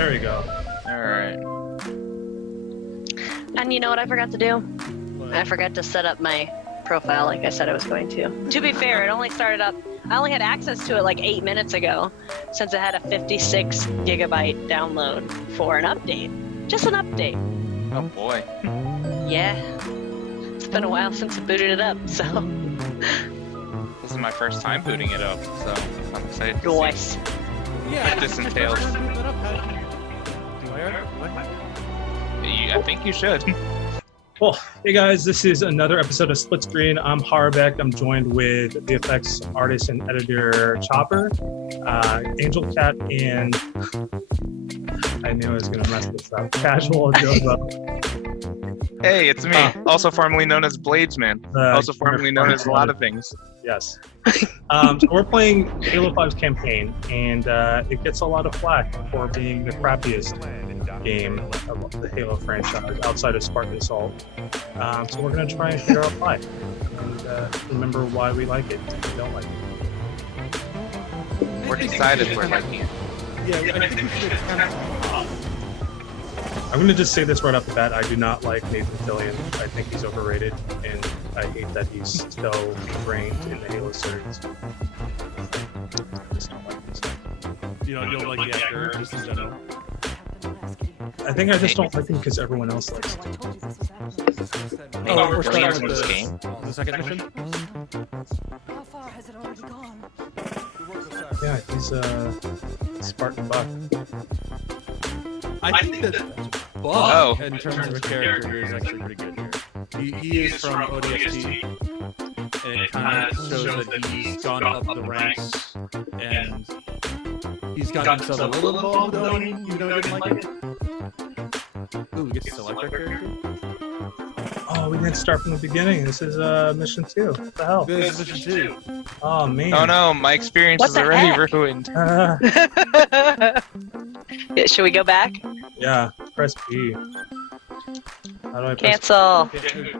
There we go. Alright. And you know what I forgot to do? What? I forgot to set up my profile like I said I was going to. To be fair, it only started up, I only had access to it like 8 minutes ago, since it had a 56 gigabyte download for an update. Just an update. Oh boy. Yeah. It's been a while since I booted it up, so. This is my first time booting it up, so I'm excited to Nice. Yeah, This entails. I think you should. Well, hey guys, this is another episode of Split Screen. I'm Harabek. I'm joined with VFX artist and editor Chopper, Angel Cat, and I knew I was going to mess this up. CasualAdobo. Hey, it's me. Also formerly known as Bladesman. Also formerly known as a lot of things. Yes. So we're playing Halo 5's campaign, and it gets a lot of flack for being the crappiest game of the Halo franchise outside of Spartan Assault. So we're going to try and figure out why, and remember why we like it and don't like it. We're decided we're liking it. Yeah, I think we should kind of. I'm going to just say this right off the bat. I do not like Nathan Fillion. I think he's overrated, and I hate that he's so ingrained in the Halo series. I just don't like this. You don't like the actor, just in general. I think I just don't like him because everyone else likes him. Oh, we're starting Games in with this game. the second mission? How far has it already gone? Yeah, he's Spartan Buck. I think that Buck, in terms of a character, is actually pretty good here. He is from ODST, and it kind of shows that he's gone up the ranks, and he's gotten himself a little involved, though, even though he didn't like it. Ooh, we get to select our character? Oh, we didn't start from the beginning. This is mission 2. What the hell? This is mission 2. Oh man. Oh no, my experience What is the already heck? ruined. Yeah, should we go back? Yeah, press B. How do I press Cancel. We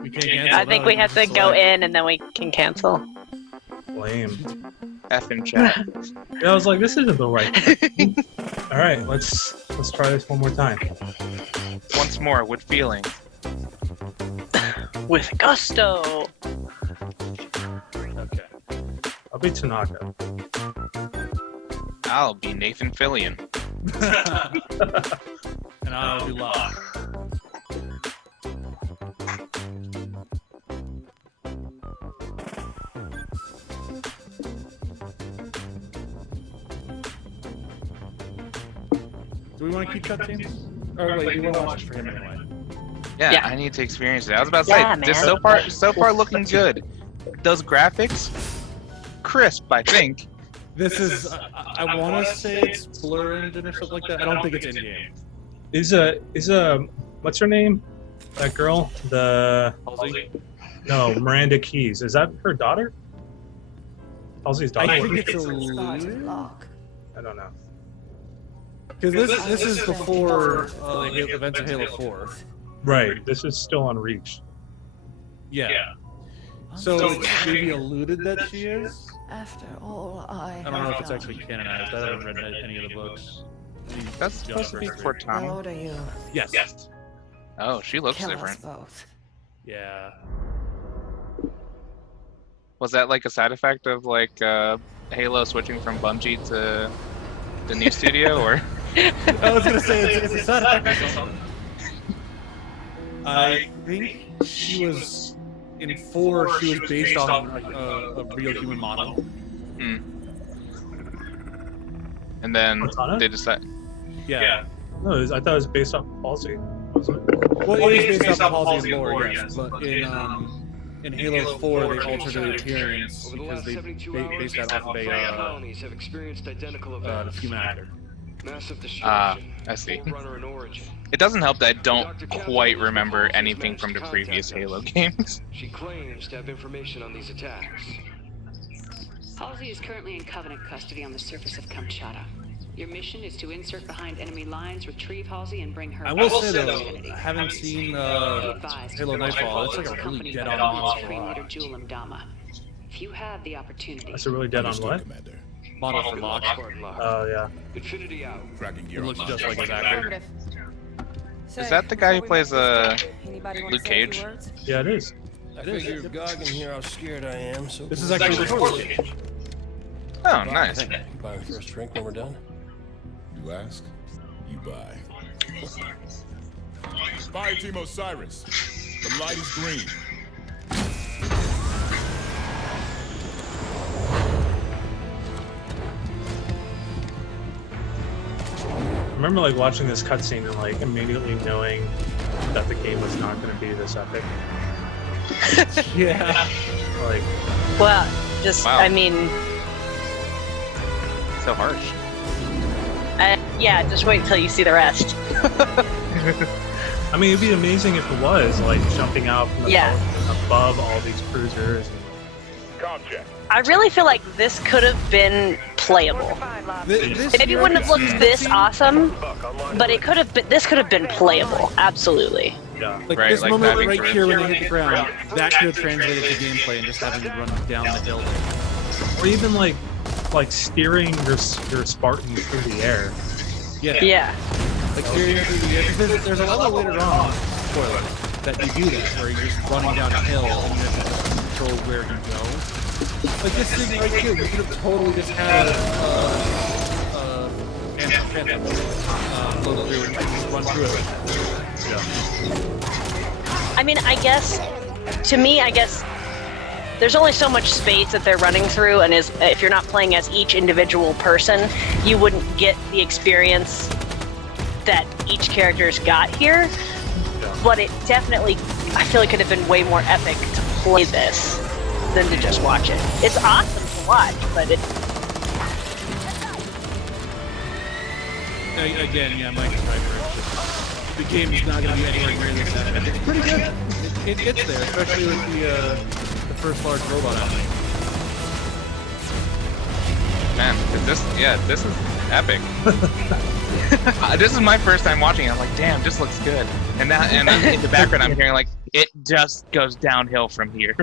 can't cancel. I think we have to go in and then we can cancel. Lame? F in chat. Yeah, I was like, this isn't the right thing. All right, let's try this one more time. Once more, with feeling. With gusto. Okay. I'll be Tanaka. I'll be Nathan Fillion. And I'll do Locke. Do we want to keep cutscenes? Or wait, we want to watch it for him anyway. Yeah, Yeah. I need to experience it. I was about to Yeah, say, this man. so far looking good. Those graphics, crisp, I think. This is, I want to say it's Blur Engine or something like that. I don't think it's in game. Is what's her name? That girl? No, Miranda Keys. Is that her daughter? Halsey's daughter? I think it's Starting a lock. I don't know. because this is before the events of Halo 4. Right. This is still on Reach. Yeah. So it's maybe alluded that she is. After all I I don't know if it's actually canonized. I haven't read any of the books. That's supposed to be How Cortana. old are you? Yes. Oh, she looks Kill us different. both. Yeah. Was that like a side effect of like Halo switching from Bungie to the new studio, or? I was gonna say it's a side effect or something. I think she was in 4. She was based on like a real human model. Hmm. And then Cortana? they decide. Yeah. No, I thought it was based off of Halsey. Wasn't it? Well, it is based off Halsey's lore, yes, but in Halo 4 they altered the appearance Over the because last they 72 based hours, that off of five a colonies have experienced identical events. human actor. Massive destruction. I see. Forerunner in origin. It doesn't help that I don't quite remember anything from the previous Halo games. She claims to have information on these attacks. Halsey is currently in Covenant custody on the surface of Kamchatka. Your mission is to insert behind enemy lines, retrieve Halsey, and bring her I will back say to though, humanity. having seen Be advised, Halo Nightfall, it's like a really accompanied dead by on Halsey's model free for leader Julam Dama. If you have the opportunity, That's a really dead on what? Commander. model for Locke. Spartan lock. Oh yeah. Infinity out. Tracking gear It looks online. just like his actor. Is that the guy who plays Luke Cage? Yeah, it is. I figure if God can hear how scared I am, so This is actually the Portal Cage. Oh, nice. buy my first drink when we're done. You ask, you buy. Fire Team Osiris. The light is green. I remember like watching this cutscene and like immediately knowing that the game was not going to be this epic. Yeah. Like, Well, just Wow. I mean, So harsh. yeah, just wait until you see the rest. I mean, it'd be amazing if it was like jumping out from the Yeah. boat above all these cruisers. I really feel like this could have been playable. This Maybe it wouldn't have looked this awesome, but it could have been. This could have been playable. Absolutely. Yeah. Like Right, this like moment diving right through. here when they hit the ground, that could have translated to gameplay and just having to run down the hill. Or even like steering your Spartan through the air. Yeah. Yeah. Like seriously, there's a level later on, spoiler, that you do that where you're just running down a hill and you have to just control where you go. Like this thing right here, we could have totally just had Phantom float through and just run through it. I mean, I guess to me, there's only so much space that they're running through, and if you're not playing as each individual person, you wouldn't get the experience that each character's got here. But it definitely, I feel it could have been way more epic to play this than to just watch it. It's awesome to watch, but it. Again, yeah, Mike's right. The game is not going to be anywhere near this epic. It's pretty good. It gets there, especially with the first large robot out. Man, this is epic. This is my first time watching it. I'm like, damn, this looks good. And now, and in the background, I'm hearing like, it just goes downhill from here.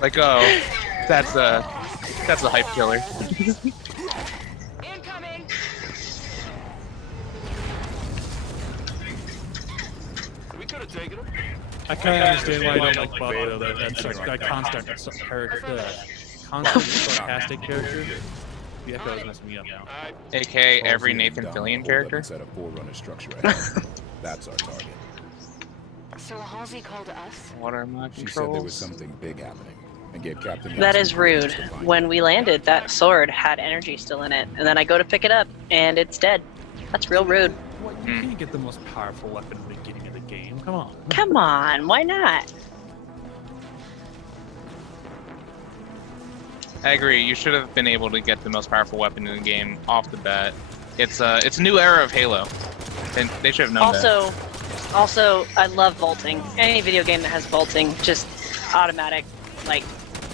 Like, oh, that's a hype killer. Incoming! We could have taken him. I kind of understand why you don't like Buck, though. That's that constant character, constant sarcastic character. The echo is messing me up now. AKA every Nathan Fillion character. Set a forerunner structure ahead. That's our target. So Halsey called us? What are my She said there was controls? something big happening and gave Captain. That Johnson is rude. orders to find When it. we landed, that sword had energy still in it, and then I go to pick it up, and it's dead. That's real rude. What, you can't get the most powerful weapon in the beginning of the game. Come on. Come on, why not? I agree. You should have been able to get the most powerful weapon in the game off the bat. It's a new era of Halo, and they should have known that. Also, I love vaulting. Any video game that has vaulting, just automatic, like,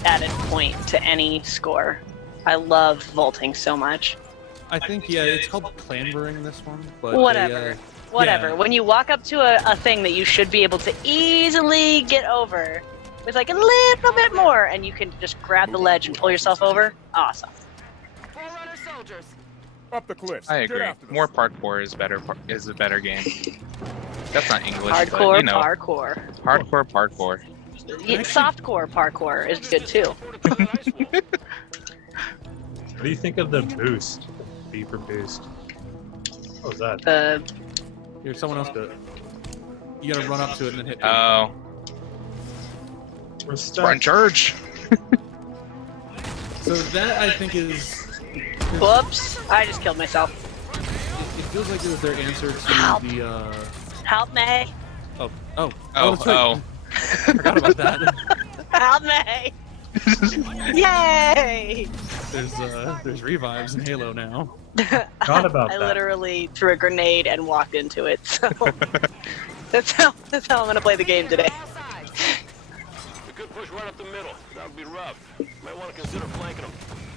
added point to any score. I love vaulting so much. I think, yeah, it's called clambering this one, but Whatever. Whatever. yeah. When you walk up to a thing that you should be able to easily get over with like a little bit more, and you can just grab the ledge and pull yourself over, awesome. Forerunner soldiers. Up the cliffs. I Get agree. after them. More parkour is better. Is a better game. That's not English, Hardcore but you know, parkour. hardcore parkour. Yeah, softcore parkour is good too. What do you think of the boost? Beaver boost. What was that? Here, someone else do it. You gotta run up to it and then hit. Oh, We're front charge. So that I think is. Whoops! I just killed myself. It feels like it was their answer to Help. the. Help me! Oh. Oh, that's right. Forgot about that. Help me! Yay! There's revives in Halo now. Forgot about I that. literally threw a grenade and walked into it. So that's how I'm gonna play the game today. We could push right up the middle. That would be rough. Might want to consider flanking them.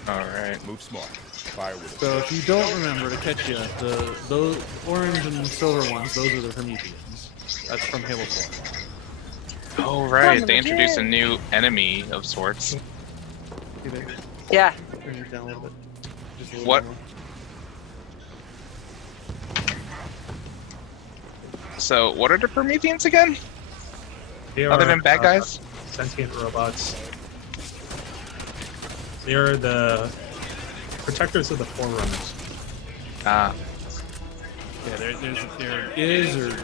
All right. Move smart. Fire with So it. if you don't remember to catch you, those orange and silver ones, those are the Prometheans. That's from Halo 4. Oh right. They introduced a new enemy of sorts. Yeah. Turn it down a little bit. Just a little What? bit more. So, what are the Prometheans again? They Other are, than bad guys? sentient robots. They are the protectors of the Forerunners. Ah. Yeah, there is or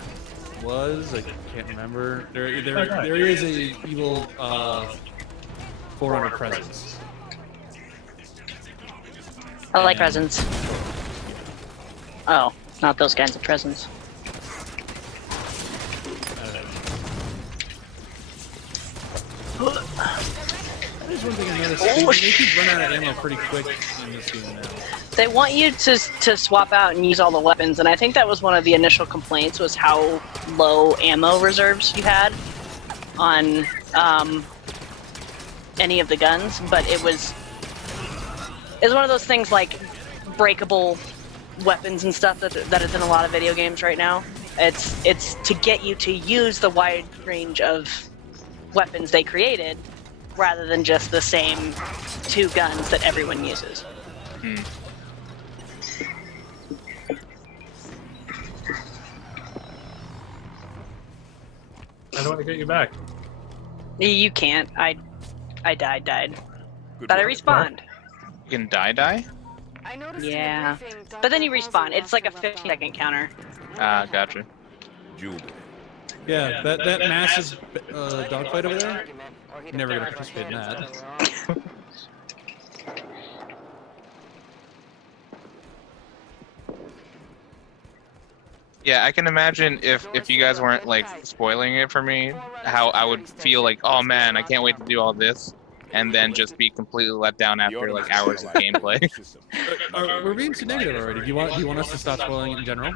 was, I can't remember. There is a evil Forerunner presence. I like presents. Oh, not those kinds of presents. That is one thing I noticed. They keep running out of ammo pretty quick in this game now. They want you to swap out and use all the weapons, and I think that was one of the initial complaints was how low ammo reserves you had on any of the guns. But it was one of those things like breakable weapons and stuff that is in a lot of video games right now. It's to get you to use the wide range of weapons they created, rather than just the same 2 guns that everyone uses. Hmm. I don't want to get you back. You can't. I died. Good But I work. respawned. You can die? Yeah. But then you respawn. It's like a 15-second counter. Ah, gotcha. Julie. Yeah, that massive dogfight over there. Never gonna participate in that. Yeah, I can imagine if you guys weren't like spoiling it for me, how I would feel like, oh man, I can't wait to do all this, and then just be completely let down after like hours of gameplay. We're being too negative already. Do you want us to stop spoiling it in general?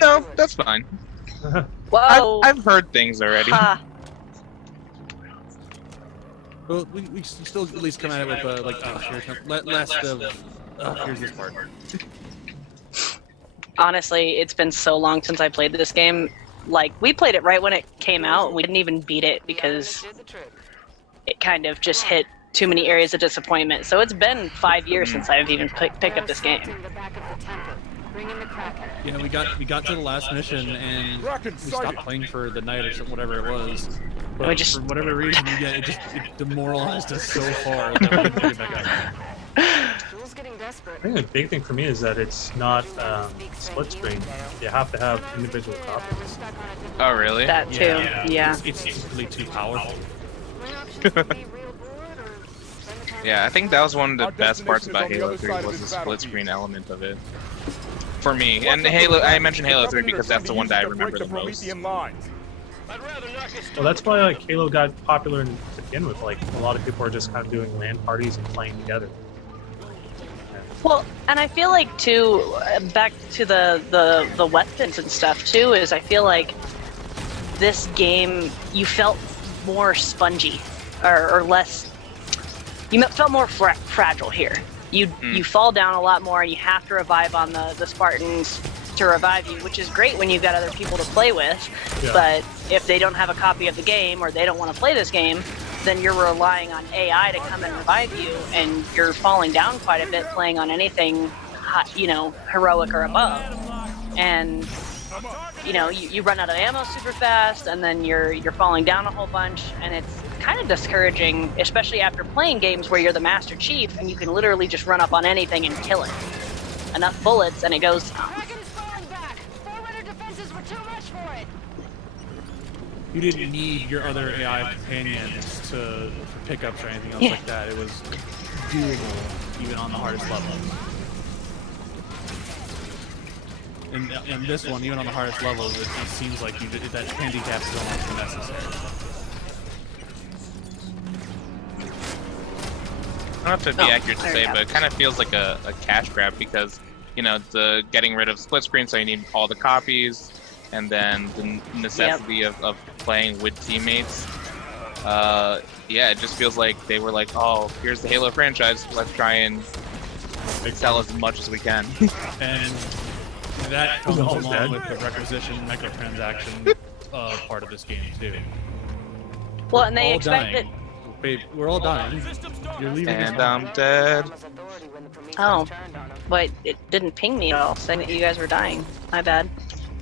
No, that's fine. Whoa! I've heard things already. Ha. Well, we still at least come at it with like, oh, last of, here's this part. Honestly, it's been so long since I played this game. Like, we played it right when it came out. We didn't even beat it because it kind of just hit too many areas of disappointment. So it's been 5 years since I've even picked up this game. Yeah, we got to the last mission and we stopped playing for the night or something, whatever it was. But for whatever reason, it demoralized us so far that we couldn't pick it back up. I think the big thing for me is that it's not split screen. You have to have individual copies. Oh, really? That too, yeah. It's really too powerful. Yeah, I think that was one of the best parts about Halo 3 was the split screen element of it. For me, and Halo, I mentioned Halo 3 because that's the one that I remember the most. Well, that's why like Halo got popular to begin with. Like a lot of people are just kind of doing LAN parties and playing together. Well, and I feel like too, back to the weapons and stuff too, is I feel like this game you felt more spongy or less. You felt more fragile here. You fall down a lot more, and you have to revive on the Spartans to revive you, which is great when you've got other people to play with. Yeah. But if they don't have a copy of the game or they don't want to play this game, then you're relying on AI to come and revive you, and you're falling down quite a bit playing on anything, heroic or above. And you run out of ammo super fast, and then you're falling down a whole bunch, and it's kind of discouraging, especially after playing games where you're the Master Chief and you can literally just run up on anything and kill it. Enough bullets and it goes down. You didn't need your other AI companions for pickups or anything else like that. It was doable, even on the hardest level. And this one, even on the hardest levels, it seems like that handicap is almost unnecessary. I don't have to be accurate to say, but it kind of feels like a cash grab because, the getting rid of split screen, so you need all the copies, and then the necessity of playing with teammates. It just feels like they were like, oh, here's the Halo franchise, let's try and sell as much as we can. And that comes along with the requisition microtransaction part of this game too. Well, and they all expect dying, it. babe, we're all dying. You're leaving And us. I'm dead. Oh, but it didn't ping me at all, saying that you guys were dying. My bad.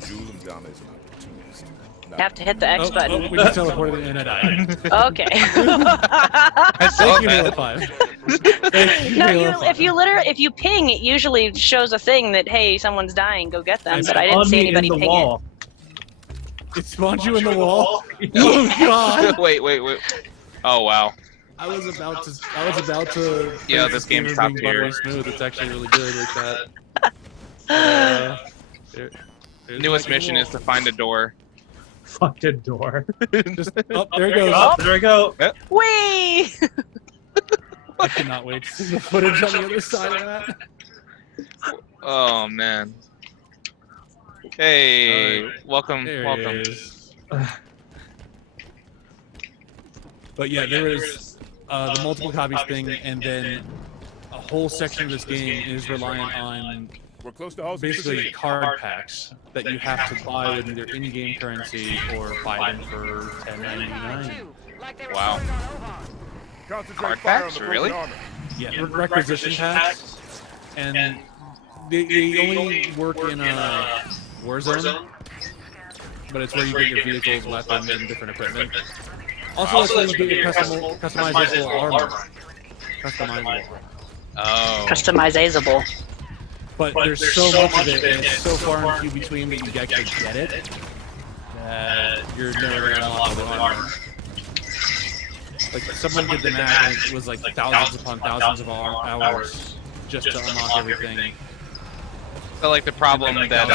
Jules and Donna is an opportunist. You have to hit the X button. We just teleported and I died. Okay. I saw Thank you, that. Halo 5. Thank you, No, Halo 5. if you ping, it usually shows a thing that hey, someone's dying, go get them. It But I didn't On see me anybody in the ping wall. It spawned you in the wall. Oh god! Wait. Oh wow. I was about to. Yeah, this game's top being tier. buttery smooth. It's actually really good like that. There's Newest my mission wall. is to find a door. Fucking door. Just, oh, there it goes. Oh, there we go. Whee! I cannot wait to see the footage on the other side of that. Oh man. Hey, welcome. There Welcome. it is. But yeah, there is the multiple copies thing, and then a whole section of this game is reliant on We're close to Halsey's basically position. card packs that you have to buy with either in-game currency or buy them for $10.99. Wow. Concentrate Card fire packs? on the Really? broken armor. Yeah, requisition packs, and they only work in Warzone, but it's where you get your vehicles, weapons, and different equipment. Also, that's where you get your customizable armor. Customizable. Oh. Customizable. But there's so much of it, and it's so far and few between that you actually get it, that you're never gonna unlock the armor. Like, someone did the math, and it was like thousands upon thousands of hours just to unlock everything. So like the problem that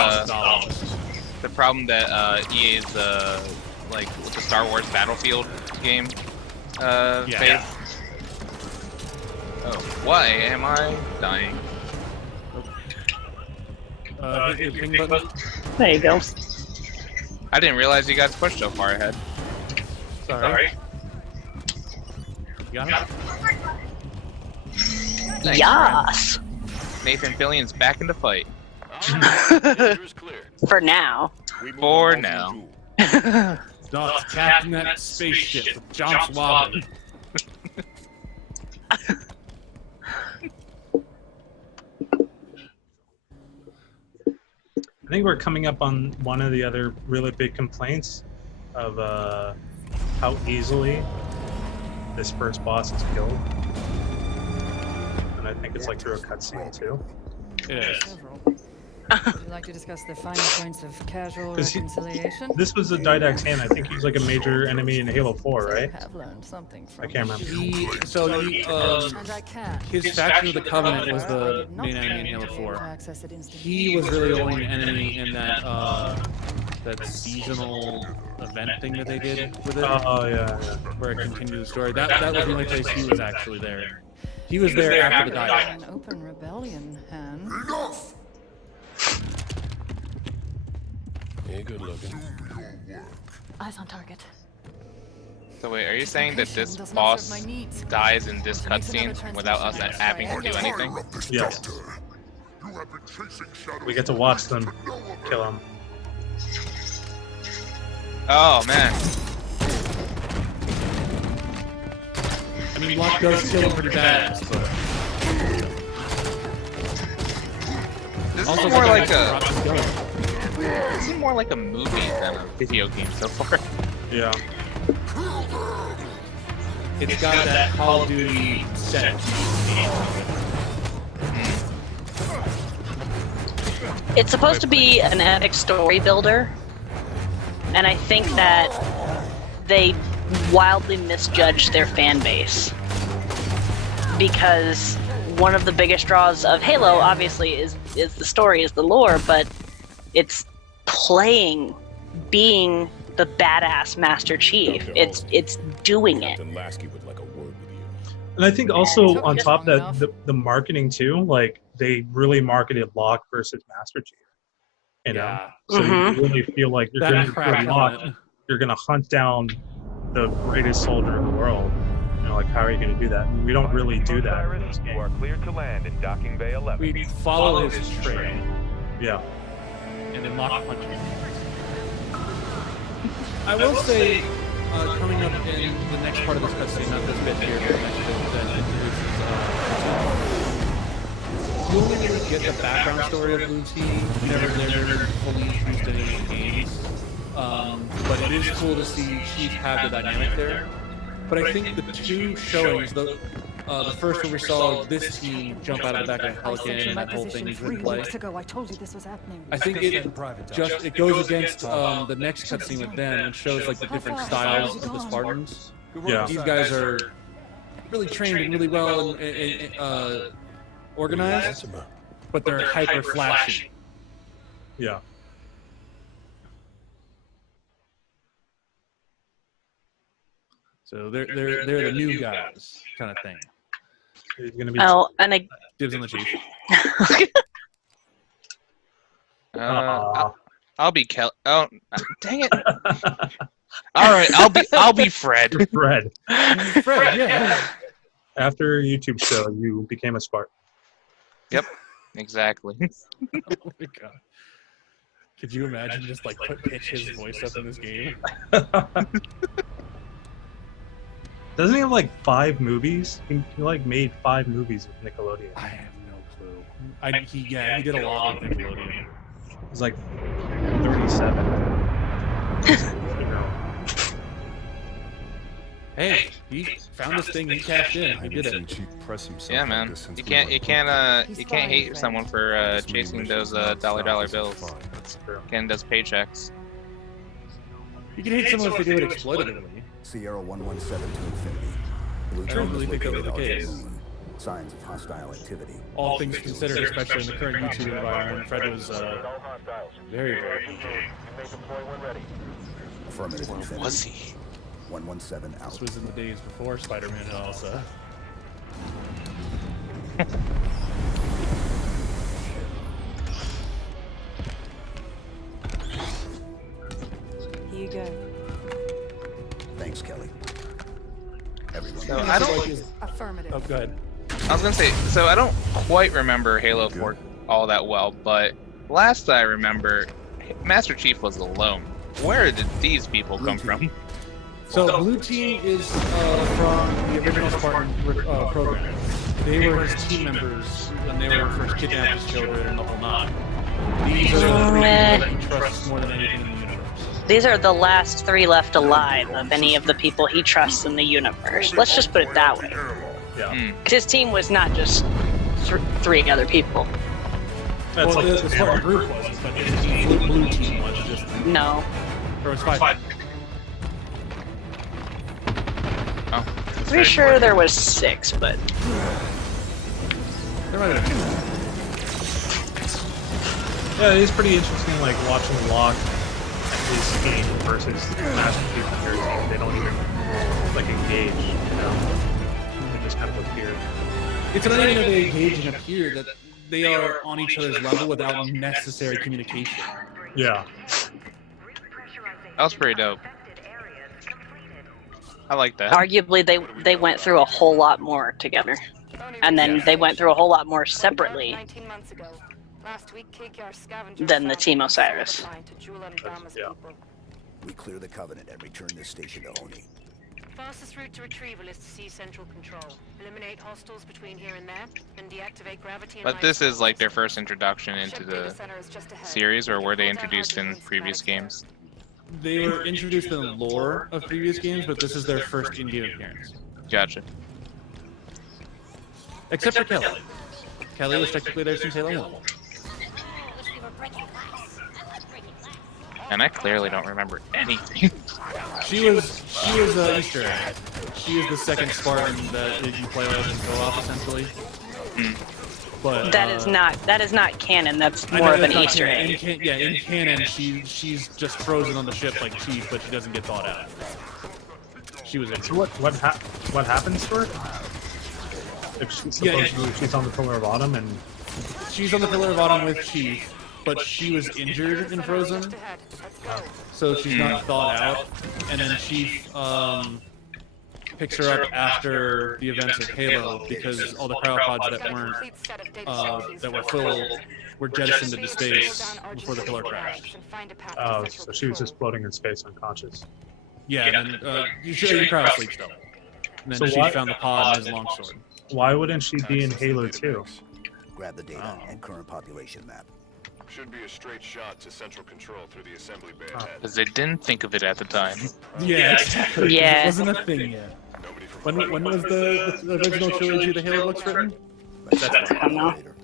$1,000. EA's like with the Star Wars Battlefield game phase. Oh, why am I dying? Hit your ping button. There you go. I didn't realize you guys pushed so far ahead. Sorry. You got it? Thanks, Yas. friend. Nathan Fillion's back in the fight. For now. We move For on Halsey now. and Jules. Not captain that spaceship with John Swabber. I think we're coming up on one of the other really big complaints of how easily this first boss is killed. And I think it's like through a cutscene too. It is. Several. Would you like to discuss the finer points of casual 'Cause reconciliation? This was a Didact's hand. I think he was like a major enemy in Halo 4, So you right? have learned something from I can't remember. And I can. His faction of the Covenant was the main enemy in Halo 4. He was really the only enemy in that that seasonal event thing that they did with it, Oh yeah. where it continued the story. That was the only place he was actually there. He was there after the dialogue. An open rebellion, Han. Yeah, good looking. Eyes on target. So wait, are you saying that this Does not serve boss my needs. dies in this Needs another cutscene without us transmission. having to do anything? Yes. We get to watch them kill him. Oh man. I mean, Locke does kill him pretty bad, but This also is more like sometimes a drops his gun. this is more like a movie than a video game so far. Yeah. It's got that Call of Duty set. It's supposed to be an epic story builder, and I think that they wildly misjudged their fan base. Because one of the biggest draws of Halo, obviously, is the story, is the lore, but it's playing, being the badass Master Chief. It's doing it. Captain Lasky would like a word with you. And I think also took on just top of long that, the marketing too, like they really marketed Locke versus Master Chief. You know? Yeah. So Mhm. you really feel like you're That going crap to Locke, you're going to hunt down the greatest soldier in the world. You know, like how are you going to do that? We don't really do that in this You are game. cleared to land in Docking Bay 11. We follow his trail, Yeah. and then Locke punches him. I will say, coming up in the next part of this cutscene, not this bit here, but the next bit that introduces you only really get the background story of Blue Team. Never they're fully introduced in any games. But it is cool to see Chief have the dynamic there. But I think the two showings, the first where we saw this team jump out of the back of a Pelican and that whole thing is in play. I told you this was happening. I think it goes against the next cutscene with them and shows like the different styles of the Spartans. Yeah. These guys are really trained and really well and organized, but they're hyper flashy. Yeah. So they're the new guys kind of thing. He's gonna be. Oh, and I. Dibs on the Chief. I'll be Kel. Oh, dang it! All right, I'll be Fred. Fred. Fred, yeah. After YouTube show, you became a Spartan. Yep, exactly. Oh my god. Could you imagine just like pitch his voice up in this game? Doesn't he have like 5 movies? He like made 5 movies with Nickelodeon. I have no clue. He did a lot with Nickelodeon. He's like 37. Hey, he found this thing. He cashed in. He did it. Yeah, man. You can't hate someone for chasing those dollar bills. Getting those paychecks. You can hate someone if they do it exploitatively. Sierra 117 to infinity. Blue I don't really think that was the case. Signs of hostile activity. All things considered, especially in the current YouTube environment, Fred was very, very. Affirmative infinity. Was he? 117 out. This was in the days before Spider-Man and Elsa. Here you go. Thanks, Kelly. Everyone. So I don't. Affirmative. Oh, good. I was gonna say. So I don't quite remember Halo 4 all that well, but last I remember, Master Chief was alone. Where did these people come from? So Blue Team is from the original Spartan program. They were his team members when they were first kidnapped as children and the whole nine. These are the 3 people that he trusts more than anything in the universe. These are the last 3 left alive of any of the people he trusts in the universe. Let's just put it that way. Yeah. His team was not just 3 other people. That's well, like the Spartan group was, but the Blue Team was just. No. There was 5. Oh, Pretty sure there was 6, but There might have been 2. Yeah, it is pretty interesting, like watching Locke at his team versus Master Chief and their team. They don't even like engage, you know. They just kind of appear. It's not even that they engage and appear, that they are on each other's level without necessary communication. Yeah. that was pretty dope. I like that. arguably they went through a whole lot more together. And then they went through a whole lot more separately than the Team Osiris. Yeah. We clear the Covenant and return this station to Oni. Fastest route to retrieval is to see central control. Eliminate hostiles between here and there, and deactivate gravity. But this is like their first introduction into the series, or were they introduced in previous games? They were introduced in the lore of previous games, but this is their first in-game appearance. Gotcha. Except for Kelly. Kelly was technically there since Halo 1. And I clearly don't remember anything. She was Easter egg. She is the second Spartan that you play as in co-op essentially. But that is not canon. That's more of an Easter egg. In canon, she's just frozen on the ship like Chief, but she doesn't get thawed out. She was in. So what happens to her? If she's on the Pillar of Autumn and she's on the Pillar of Autumn with Chief, but she was injured in Frozen, so she's not thawed out. And then Chief picks her up after the events of Halo because all the cryopods that were filled were jettisoned into space before the pillar crashed. oh, so she was just floating in space unconscious. Yeah, and then you crowd sleep still. And then So she why- found the pod and his longsword. Why wouldn't she be in Halo 2? Grab the data and current population map. Should be a straight shot to central control through the assembly bay ahead. Because they didn't think of it at the time. Yeah, exactly. Yeah. It wasn't a thing yet. When was the original trilogy of the Halo books written? Let's That's talk don't know. later.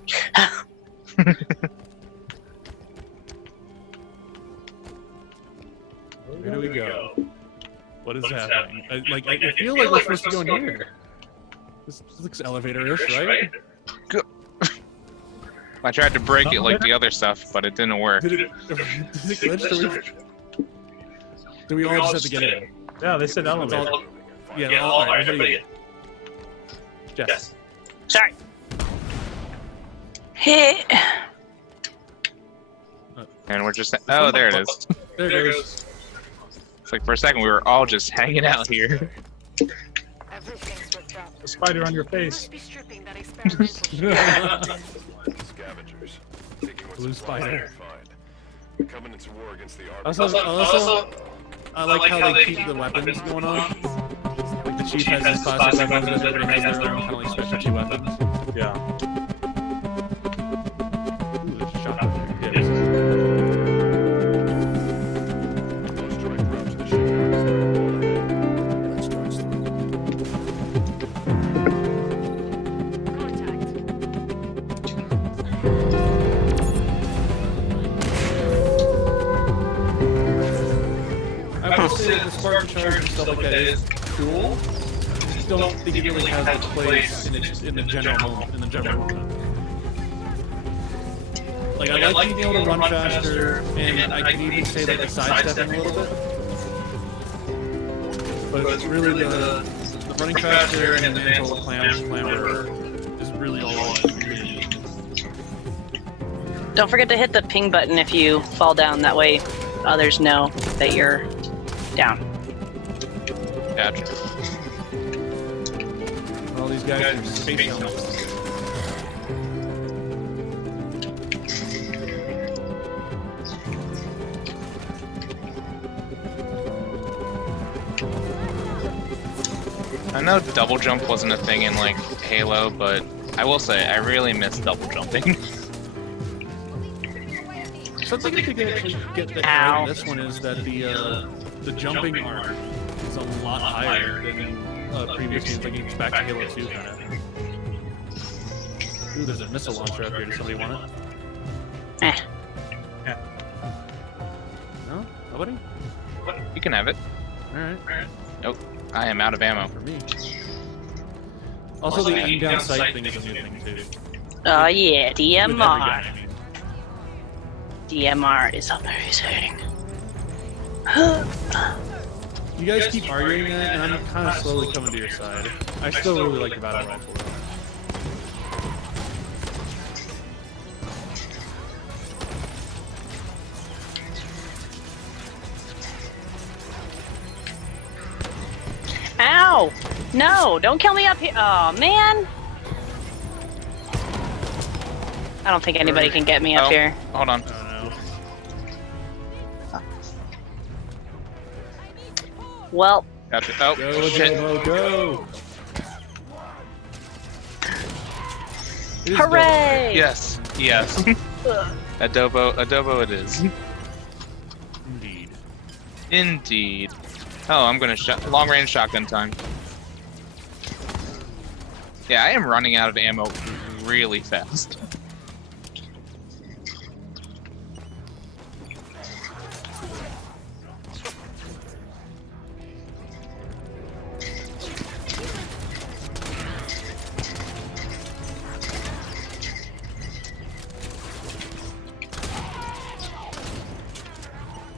Where do we go? What is happening? I feel like we're supposed to go in here. This looks elevator-ish, right? I tried to break it like the other stuff, but it didn't work. Did it glitch? Do we all just have to get in? Yeah, they said elevator. Yeah, all right, everybody. Jess. Sorry. Hey. And we're just... Oh, there it is. There it goes. It's like for a second we were all just hanging out here. Everything's ripped up. The spider on your Must face. be stripping that experimental Scavengers. Taking what Blue supplies they spider. can find. The Covenant's war against the army. Also, I like how they keep the weapons going on. Like the chief has his classic weapons, but everybody has their own kind of like specialty weapons. Yeah. Ooh, there's a shotgun there. Yes. Close direct route to the shipyard. Let's charge through. I would say that the Spartan charge and stuff like that is cool. I just don't think it really has its place in the general movement. Like I like being able to run faster, and I can even say like the sidestepping a little bit. But it's really the running faster and the mental clamor is really all I need. Don't forget to hit the ping button if you fall down. That way others know that you're down. Gotcha. All these guys are space helmets. I know double jump wasn't a thing in like Halo, but I will say I really miss double jumping. Something to get that right in this one is that the jumping arc is a lot higher than previous games. Like it's back to Halo 2 kind of. Ooh, there's a missile launcher up here. Does somebody want it? Eh. No? Nobody? You can have it. Alright. Nope. I am out of ammo. For me. Also, the aim down sight thing is a new thing too. Oh yeah, With every DMR. gun, I mean. DMR is amazing. You guys keep arguing that, and I'm kind of slowly coming to your side. I still really like the battle rifle. though. Ow! No, don't kill me up here. Oh man. I don't think anybody can get me up Oh, here. hold on. Oh no. Well, Gotcha. Oh, Go, shit. Adobo, go! It is hooray! Yes. Yes. Adobo it is. Adobo. Indeed. Indeed. Oh, I'm gonna long range shotgun time. Yeah, I am running out of ammo really fast.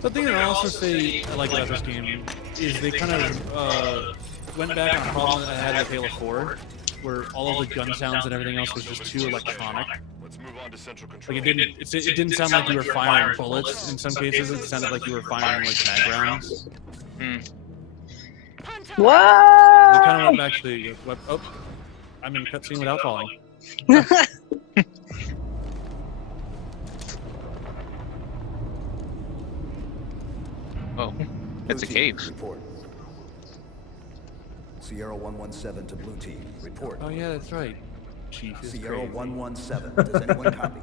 Something that I also say I like about this game is they kind of went back on a problem that I had with Halo 4, where all of the gun sounds and everything else was just too electronic. Let's move on to central control. Like it didn't sound like you were firing bullets. In some cases, it sounded like you were firing like mag rounds. Hmm. They What? kind of went back to the oh, I'm in cutscene without falling. Oh, it's a cage. Report. Sierra 117 to Blue Team. Report. Oh yeah, that's right. Chief is Sierra crazy. 117. Does anyone copy?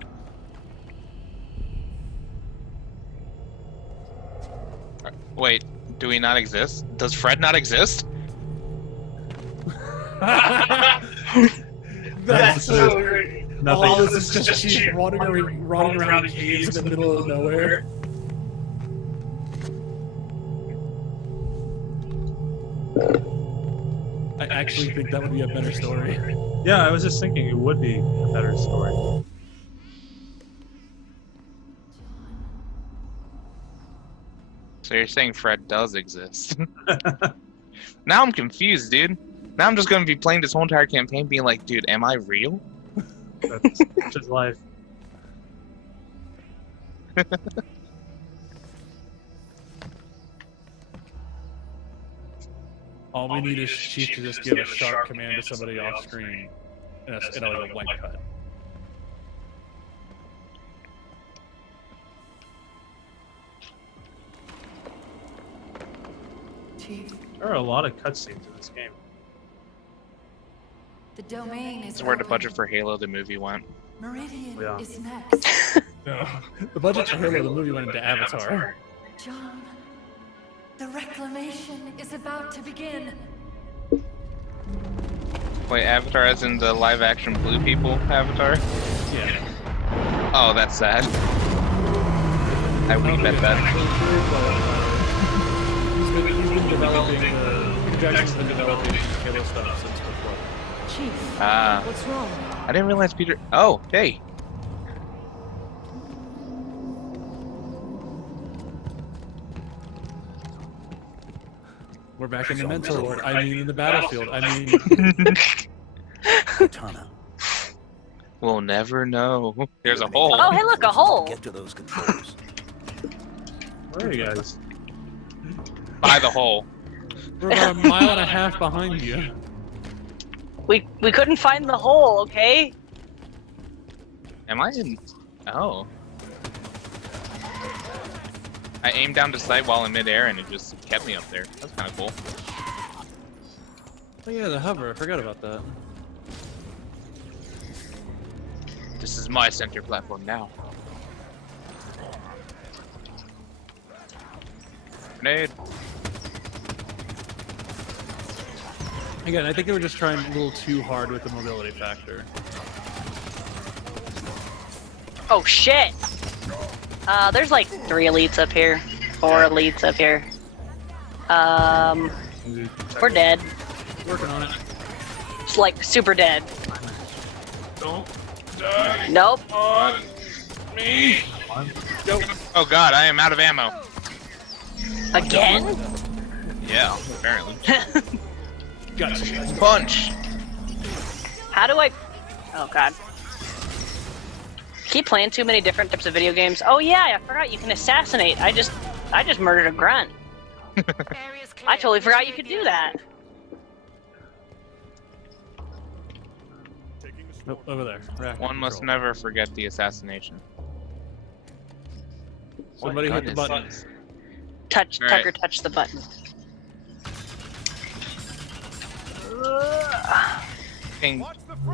Wait, do we not exist? Does Fred not exist? That's so great. Nothing. All this is just Chief running around caves in the middle of nowhere. I actually think that would be a better story. Yeah, I was just thinking it would be a better story. So you're saying Fred does exist? Now I'm confused, dude. Now I'm just gonna be playing this whole entire campaign being like, dude, am I real? That's just life. All we need is Chief to just give a sharp command to somebody off screen, and it'll like a one cut. Chief, There are a lot of cutscenes in this game. the domain is That's where the open. budget for Halo the movie went. Meridian Yeah. is next. No, the budget for Halo the movie went into Avatar. John, the reclamation is about to begin. Wait, Avatar as in the live-action blue people Avatar? Yeah. Oh, that's sad. I weep at that. He's been developing Peter Jackson's been developing Halo stuff since before. Chief, Ah, what's wrong? I didn't realize Peter. Oh, hey. We're back in the mental ward. I mean, in the battlefield. I mean, Katana. We'll never know. There's a hole. Oh, hey, look, a hole. Get to those controls. Where are you guys? By the hole. we're about a mile and a half behind you. We couldn't find the hole, okay? Am I in? Oh. I aimed down to sight while in midair and it just kept me up there. That's kind of cool. Oh yeah, the hover. I forgot about that. This is my center platform now. Grenade. Again, I think they were just trying a little too hard with the mobility factor. Oh, shit. There's like 3 elites up here. 4 elites up here. We're dead. Working on it. It's like super dead. Don't die Nope. on me. Oh god, I am out of ammo. Again? Yeah, apparently. Gotcha. Punch. How do I... Oh, God. Keep playing too many different types of video games. Oh, yeah, I forgot you can assassinate. I just murdered a grunt. I totally forgot you could do that. Nope, over there. Rack One must control. never forget the assassination. Somebody hit the button. Touch, All right. Tucker, touch the button. Being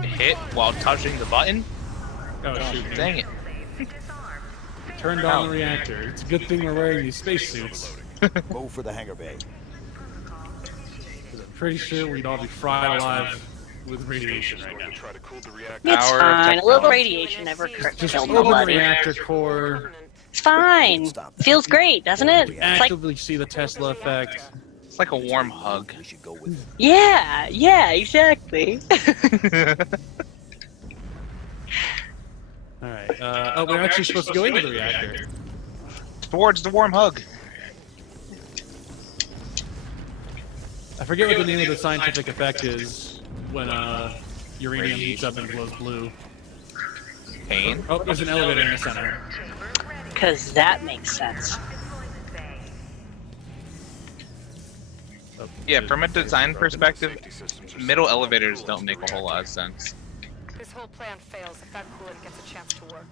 hit while touching the button? Oh shoot. Dang it. Turned on the reactor. It's a good thing we're wearing these spacesuits. Move for the hangar bay. I'm pretty sure we'd all be fried alive with radiation right now. Try to cool the reactor. It's Our fine. A little technology. radiation never Just killed open nobody. reactor core. It's fine. Feels great, doesn't it? It's like, Actively see the Tesla effect. It's like a warm hug. We should go with it. yeah, exactly. Alright, oh, we're actually supposed to go into the reactor. Towards the warm hug. I forget what the name of the scientific effect is when uranium heats up and glows blue. Pain. Oh, there's an elevator in the center. Because that makes sense. Oh, Yeah, from a design perspective, middle elevators don't make a whole lot of sense. This whole plan fails if that coolant gets a chance to work.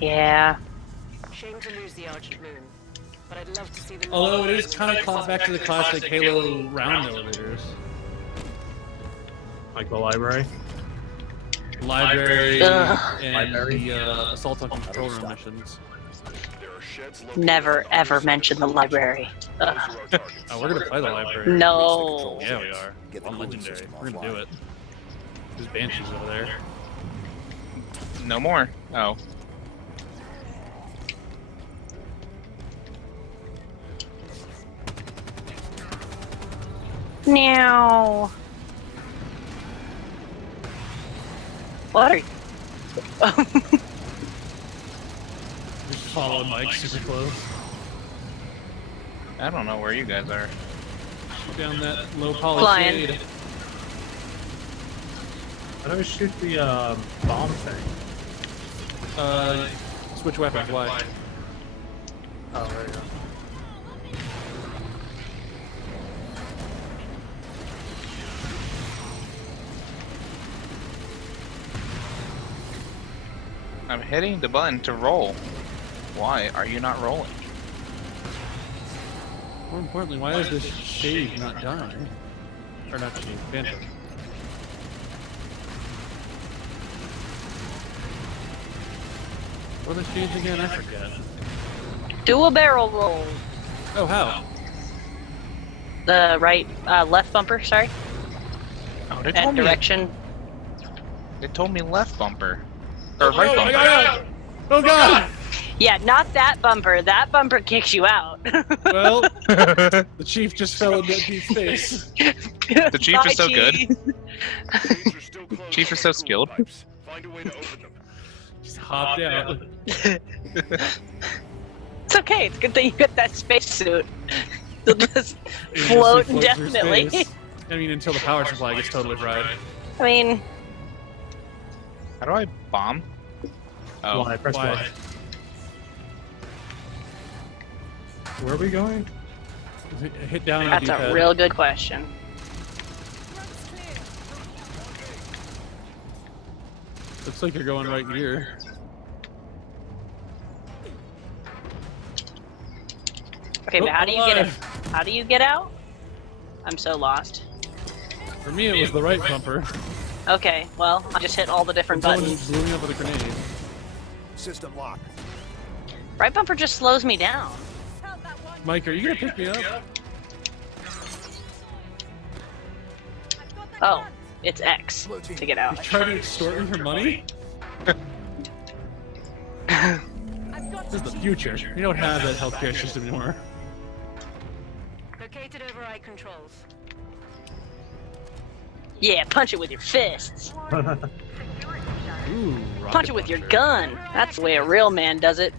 Yeah. Shame to lose the Argent Moon, but I'd love to see them. Although it is kind of called back to the classic Halo round elevators. Like the library. Library Ugh. and the assault on control room missions. Never ever mention the library. Ugh. Oh, we're gonna play the library. No. Yeah, we are. On legendary. We're gonna do it. There's banshees over there. No more. Oh. Meow. What are you? Just follow Mike super close. I don't know where you guys are. Down that low poly Flying. shade. How do I shoot the bomb thing? Switch weapons. Why? Oh, there you go. I'm hitting the button to roll. Why are you not rolling? More importantly, why is this shade not dying? Or not shade, phantom. What are the shades again? I forget. Do a barrel roll. Oh, how? The right, left bumper. Sorry. Oh, they And told me. direction. They told me left bumper. Or right bumper. Oh god! Yeah, not that bumper. That bumper kicks you out. Well, the chief just fell in that deep space. The chief Bye, is so good. Chief. Chief is so skilled. Find a way to open them. Just hopped out. It's okay. It's good that you get that spacesuit. You'll just You float just float through indefinitely. space. I mean, until the power supply gets totally fried. I mean, How do I bomb? Oh. Y, press Why? Y. Where are we going? Hit down on that's the a D-pad. real good question. Looks like you're going right here. Okay, but Oh, how do you get it? alive. How do you get out? I'm so lost. For me, it was the right bumper. Okay, well, I just hit all the different Someone buttons. just blew me up with a grenade. System lock. Right bumper just slows me down. Mike, are you gonna pick me up? Oh, it's X to get You out. trying to extort me for money? This is the future. You don't have that healthcare system anymore. Located override controls. Yeah, punch it with your fists. Ooh, Punch it with your gun. That's the way a real man does it.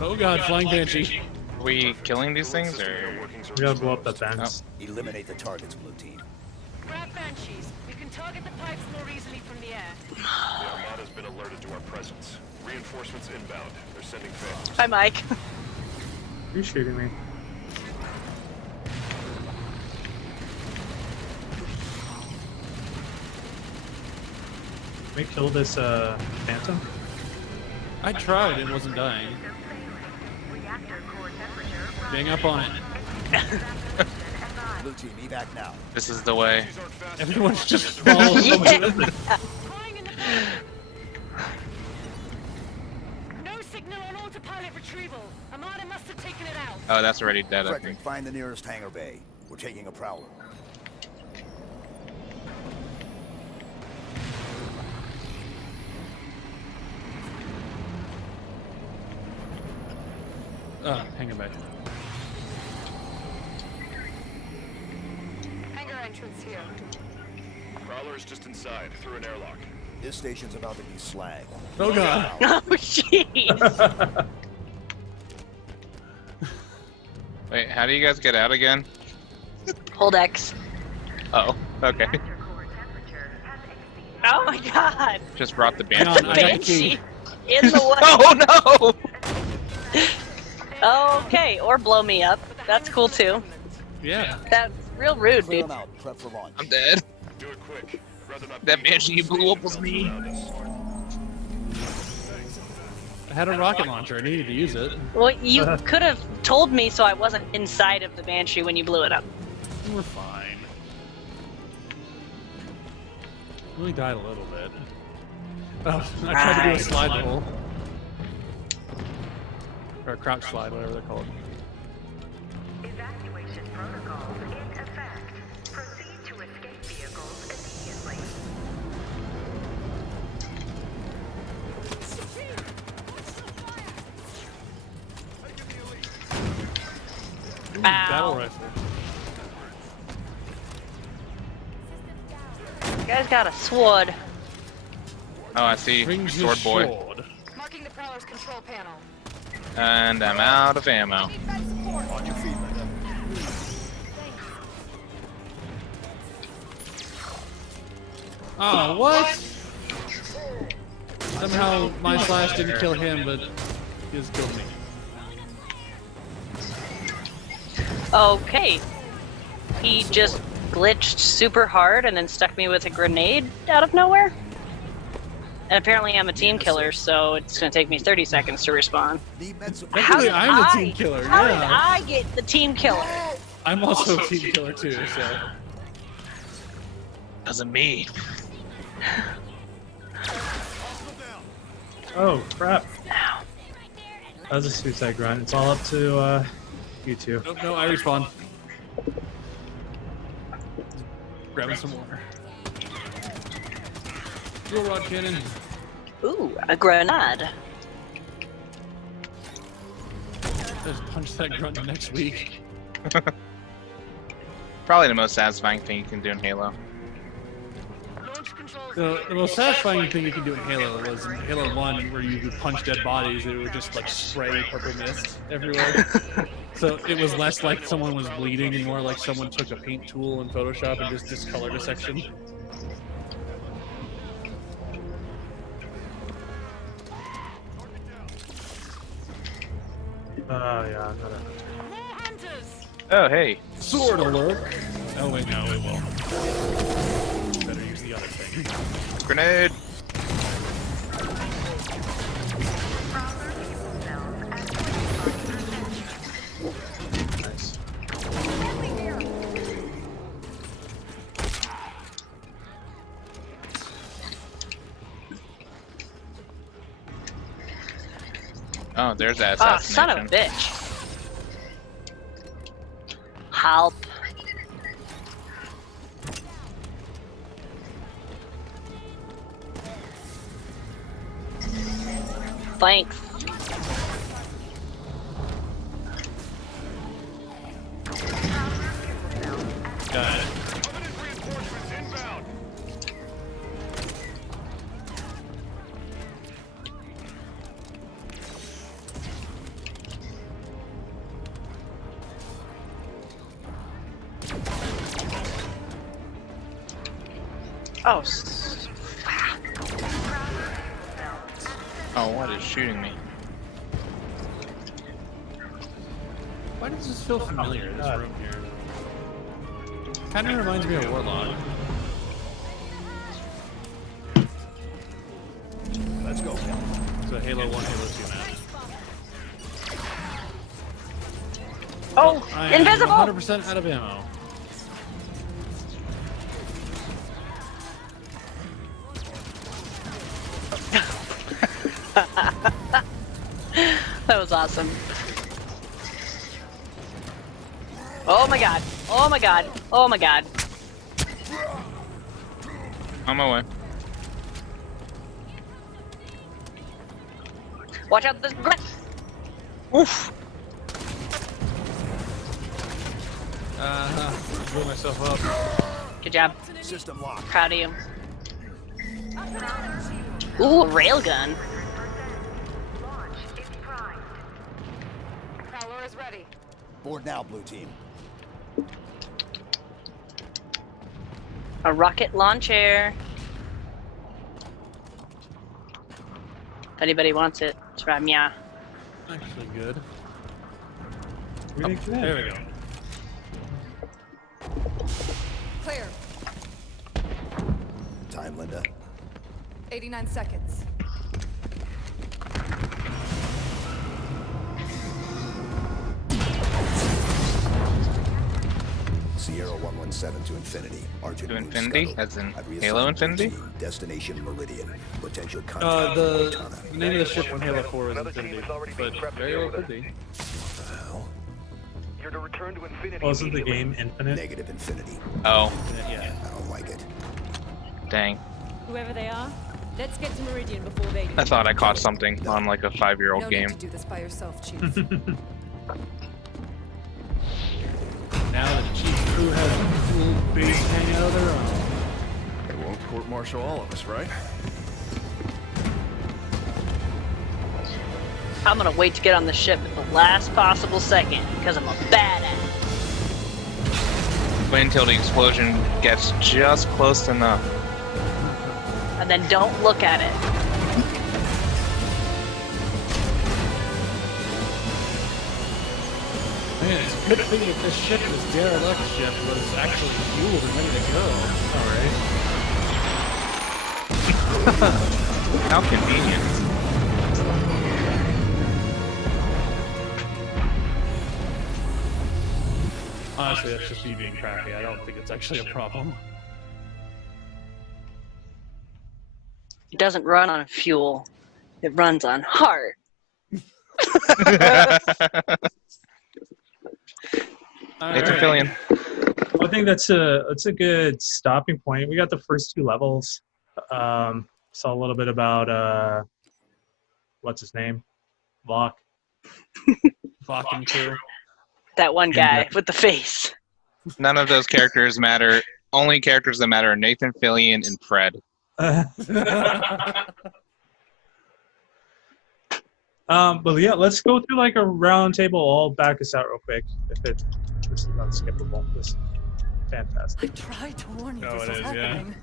Oh god, flying banshee. Are we killing these things or? We gotta blow up the fence. Eliminate the targets, blue team. Grab banshees. We can target the pipes more easily from the air. The Armada's been alerted to our presence. Reinforcements inbound. They're sending fans. Hi, Mike. You're shooting me. Can we kill this phantom? I tried, it wasn't dying. Bang up on it. Blue team, evac now. This is the way. Everyone's just following Yeah. me. Calling in the No signal on autopilot retrieval. Armada must have taken it out. Oh, that's already dead, I Frederick, think. find the nearest hangar bay. We're taking a prowler. Hang it back. Hangar entrance here. Prowler is just inside, through an airlock. This station's about to be slag. Oh god. Oh, jeez. Wait, how do you guys get out again? Hold X. Oh, okay. Oh my god. Just brought the Hang banshee. on, I got the key. Banshee in the way. Oh no! Okay, or blow me up. That's cool too. Yeah. That's real rude, Clear dude. them out. Prep for launch. I'm dead. Do it quick. Rather not That be banshee you blew up was me. around us. I had a rocket launcher, I needed to use it. Well, you could have told me so I wasn't inside of the Banshee when you blew it up. We're fine. Really died a little bit. Oh, I tried to do a slide roll. Or a crouch slide, whatever they're called. Evacuation protocols in effect. Proceed to escape vehicles immediately. Ooh, battle rifle. You guys got a sword. Oh, I see. Brings Sword his boy. sword. Marking the Prowler's control panel. And I'm out of ammo. On your feet, Linda. Oh, what? Somehow my slash didn't kill him, but he just killed me. Okay. He just glitched super hard and then stuck me with a grenade out of nowhere. And apparently I'm a team killer, so it's going to take me 30 seconds to respawn. Technically, I'm the team killer, How did yeah. I get the team killer? I'm also a team killer too, so. Because of me. Oh, crap. That was a suicide grunt. It's all up to you two. Nope, no, I respawn. Grabbing some water. Dual rod cannon. Ooh, a grenade. Just punch that grunt next week. Probably the most satisfying thing you can do in Halo. The most satisfying thing you can do in Halo was in Halo 1, where you could punch dead bodies, it would just like spray purple mist everywhere. So it was less like someone was bleeding and more like someone took a paint tool in Photoshop and just discolored a section. Yeah, Oh, hey. Sword alert! Oh wait, no, it won't. Better use the other thing. Grenade! Nice. Oh, there's that Oh, assassination. son of a bitch. Help. Thanks. Got it. Oh, Oh, what is shooting me? Why does this feel familiar, this room here? Kind of reminds me of Warlock. Let's go. So Halo 1, Halo 2 now. Oh, I am invisible! 100% out of ammo. That was awesome. Oh my god. Oh my god. Oh my god. On my way. Watch out this grunt. Oof. Blew myself up. Good job. System locked. Proud of you. Ooh, railgun. Prowler is ready. Board now, blue team. A rocket launcher. If anybody wants it, it's from ya. Actually good. Oh, there we go. Clear. Time, Linda. 89 seconds. Sierra 117. 7 to Infinity. Argent To Moon Infinity? Scuttle. As in I've reassigned Halo your Infinity? team. Destination Meridian. Potential contact with The Cortana. name of the ship in Halo 4 was Infinity, but very well could be. You're to return to Infinity. Wasn't the game Infinite? Negative Infinity. Oh, Yeah. I don't like it. dang. Whoever they are, let's get to Meridian before they do. I thought I caught something on like a 5-year-old No game. need to do this by yourself, Chief. Now the chief crew has a full base hangout of their own. They won't court-martial all of us, right? I'm gonna wait to get on the ship at the last possible second because I'm a badass. Wait until the explosion gets just close enough. And then don't look at it. Man, it's a good thing that this ship, this derelict ship, was actually fueled and ready to go. Alright. How convenient. Honestly, that's just me being crappy. I don't think it's actually a problem. It doesn't run on fuel. It runs on heart. Nathan Fillion. I think that's a good stopping point. We got the first 2 levels. Saw a little bit about what's his name, Vok. Fucking true. That one guy with the face. None of those characters matter. Only characters that matter are Nathan Fillion and Fred. But yeah, let's go through like a round table. I'll back us out real quick. This is unskippable. This is fantastic. I tried to warn you Oh, this it was is, happening.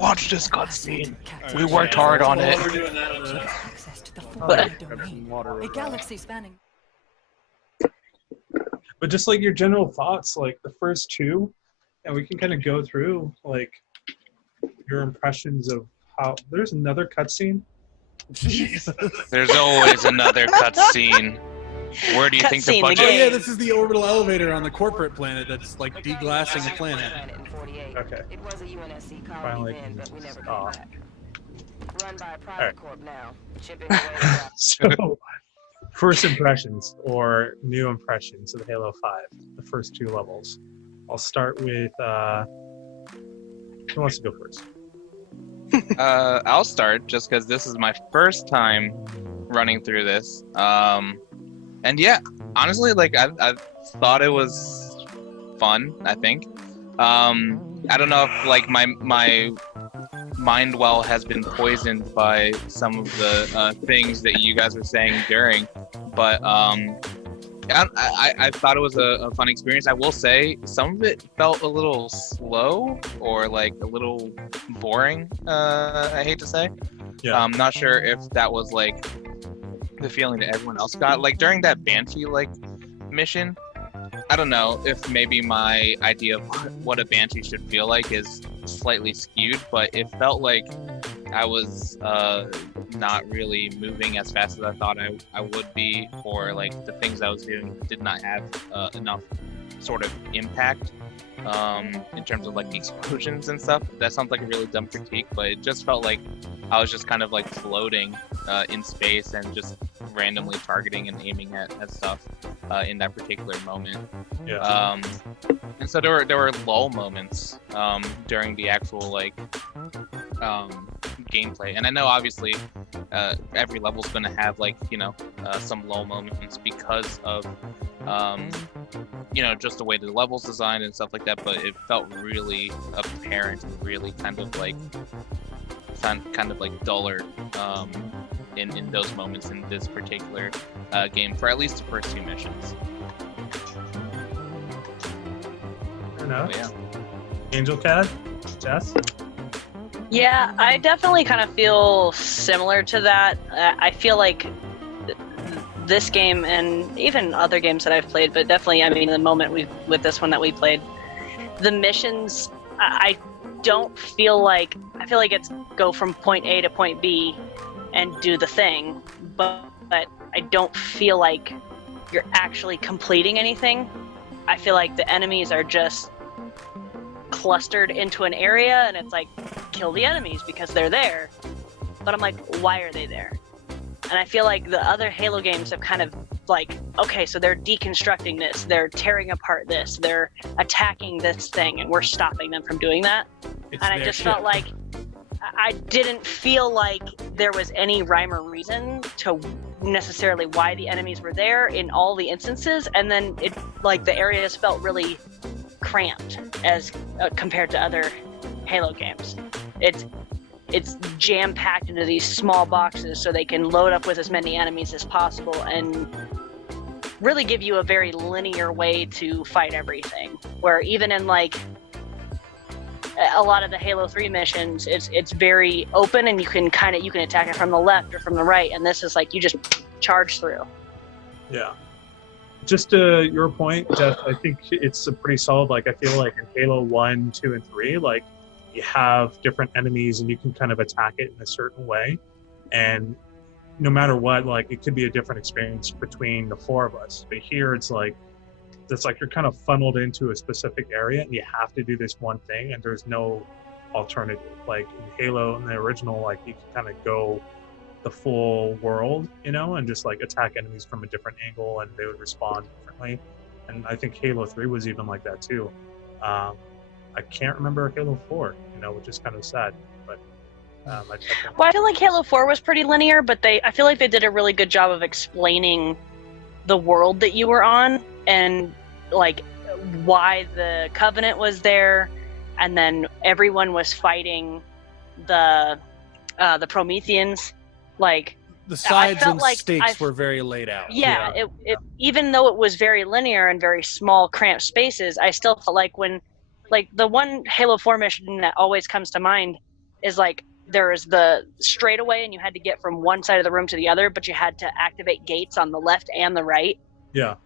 Watch this cutscene. We worked hard on it. Access to the former domain. A galaxy spanning. But just like your general thoughts, like the first 2, and we can kind of go through like your impressions of how. There's another cutscene. There's always another cutscene. Where do you think the Cutscene, budget? Oh yeah, this is the orbital elevator on the corporate planet that's like deglassing the planet. Okay. It was a UNSC colony Finally, then, but we never oh. got it back. Run by a private Alright. corp now. Chipping away at So, first impressions or new impressions of Halo 5, the first 2 levels. I'll start with who wants to go first? I'll start just because this is my first time running through this. And yeah, honestly, like I thought it was fun. I think. I don't know if like my mind well has been poisoned by some of the things that you guys were saying during, but I thought it was a fun experience. I will say some of it felt a little slow or like a little boring. I hate to say. Yeah. I'm not sure if that was like the feeling that everyone else got. Like during that Banshee like mission, I don't know if maybe my idea of what a Banshee should feel like is slightly skewed, but it felt like I was not really moving as fast as I thought I would be, or like the things I was doing did not have enough sort of impact in terms of like the explosions and stuff. That sounds like a really dumb critique, but it just felt like I was just kind of like floating in space and just randomly targeting and aiming at stuff in that particular moment. Yeah. And so there were lull moments during the actual like gameplay, and I know obviously every level's gonna have like some lull moments because of just the way the level's designed and stuff like that, but it felt really apparent and really kind of like duller in those moments in this particular game for at least the first 2 missions. Fair enough. But yeah. Angel Cad, Jess. Yeah, I definitely kind of feel similar to that. I feel like this game and even other games that I've played, but definitely, I mean, the moment with this one that we played, the missions, I don't feel like, I feel like it's go from point A to point B and do the thing, but I don't feel like you're actually completing anything. I feel like the enemies are just clustered into an area and it's like, kill the enemies because they're there. But I'm like, why are they there? And I feel like the other Halo games have kind of like, okay, so they're deconstructing this, they're tearing apart this, they're attacking this thing, and we're stopping them from doing that. And I just felt like I didn't feel like there was any rhyme or reason to necessarily why the enemies were there in all the instances, and then it like the areas felt really cramped as compared to other Halo games. It's jam-packed into these small boxes so they can load up with as many enemies as possible and really give you a very linear way to fight everything. Where even in like a lot of the Halo 3 missions, it's very open and you can attack it from the left or from the right, and this is like you just charge through. Yeah. Just to your point, Jeff, I think it's a pretty solid. Like I feel like in Halo 1, 2, and 3, like you have different enemies and you can kind of attack it in a certain way, and no matter what, like it could be a different experience between the four of us. But here it's like you're kind of funneled into a specific area and you have to do this one thing, and there's no alternative. Like in Halo, in the original, like you can kind of go the full world, you know, and just like attack enemies from a different angle and they would respond differently. And I think Halo 3 was even like that too. I can't remember Halo 4, you know, which is kind of sad. But I feel like Halo 4 was pretty linear, but I feel like they did a really good job of explaining the world that you were on and like why the Covenant was there, and then everyone was fighting the Prometheans. Like the sides and like stakes were very laid out. Yeah, it even though it was very linear and very small, cramped spaces, I still felt like when, like the one Halo 4 mission that always comes to mind is like there was the straightaway and you had to get from one side of the room to the other, but you had to activate gates on the left and the right. Yeah.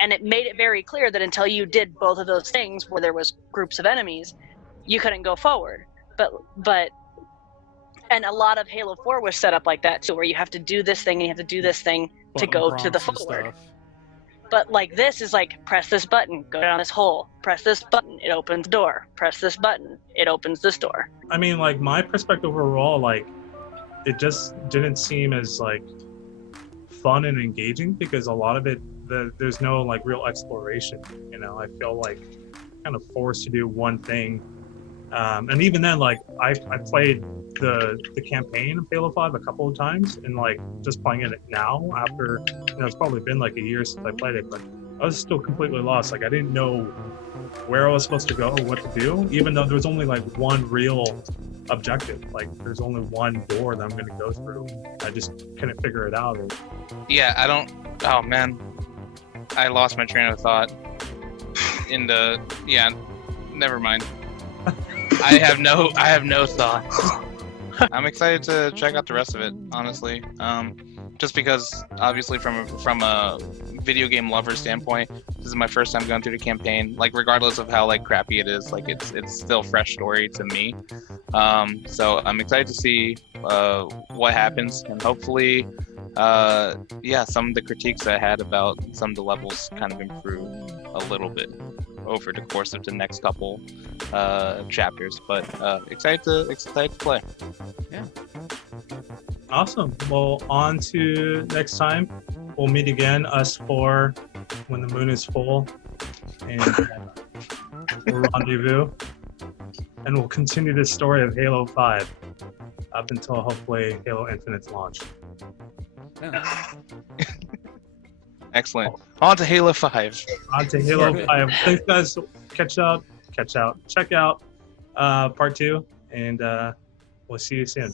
And it made it very clear that until you did both of those things where there was groups of enemies, you couldn't go forward. But and a lot of Halo 4 was set up like that too, where you have to do this thing and you have to do this thing to go to the forward. But like this is like, press this button, go down this hole, press this button, it opens the door, press this button, it opens this door. I mean, like my perspective overall, like it just didn't seem as like fun and engaging because a lot of it, there's no like real exploration, you know. I feel like kind of forced to do one thing. And even then, like I played the campaign of Halo 5 a couple of times, and like just playing it now after, you know, it's probably been like a year since I played it, but I was still completely lost. Like I didn't know where I was supposed to go or what to do, even though there was only like one real objective. Like there's only one door that I'm going to go through. I just couldn't figure it out. Yeah, oh man, I lost my train of thought never mind. I have no thoughts. I'm excited to check out the rest of it, honestly. Just because, obviously, from a video game lover standpoint, this is my first time going through the campaign. Like, regardless of how like crappy it is, like it's still fresh story to me. So I'm excited to see what happens, and hopefully, some of the critiques I had about some of the levels kind of improve a little bit over the course of the next couple chapters, but excited to play. Yeah. Awesome. Well, on to next time. We'll meet again, us four, when the moon is full, and we'll rendezvous, and we'll continue the story of Halo 5 up until hopefully Halo Infinite's launch. Yeah. Excellent. On to Halo 5. On to Halo 5. Thanks, guys. Check out part 2, and we'll see you soon.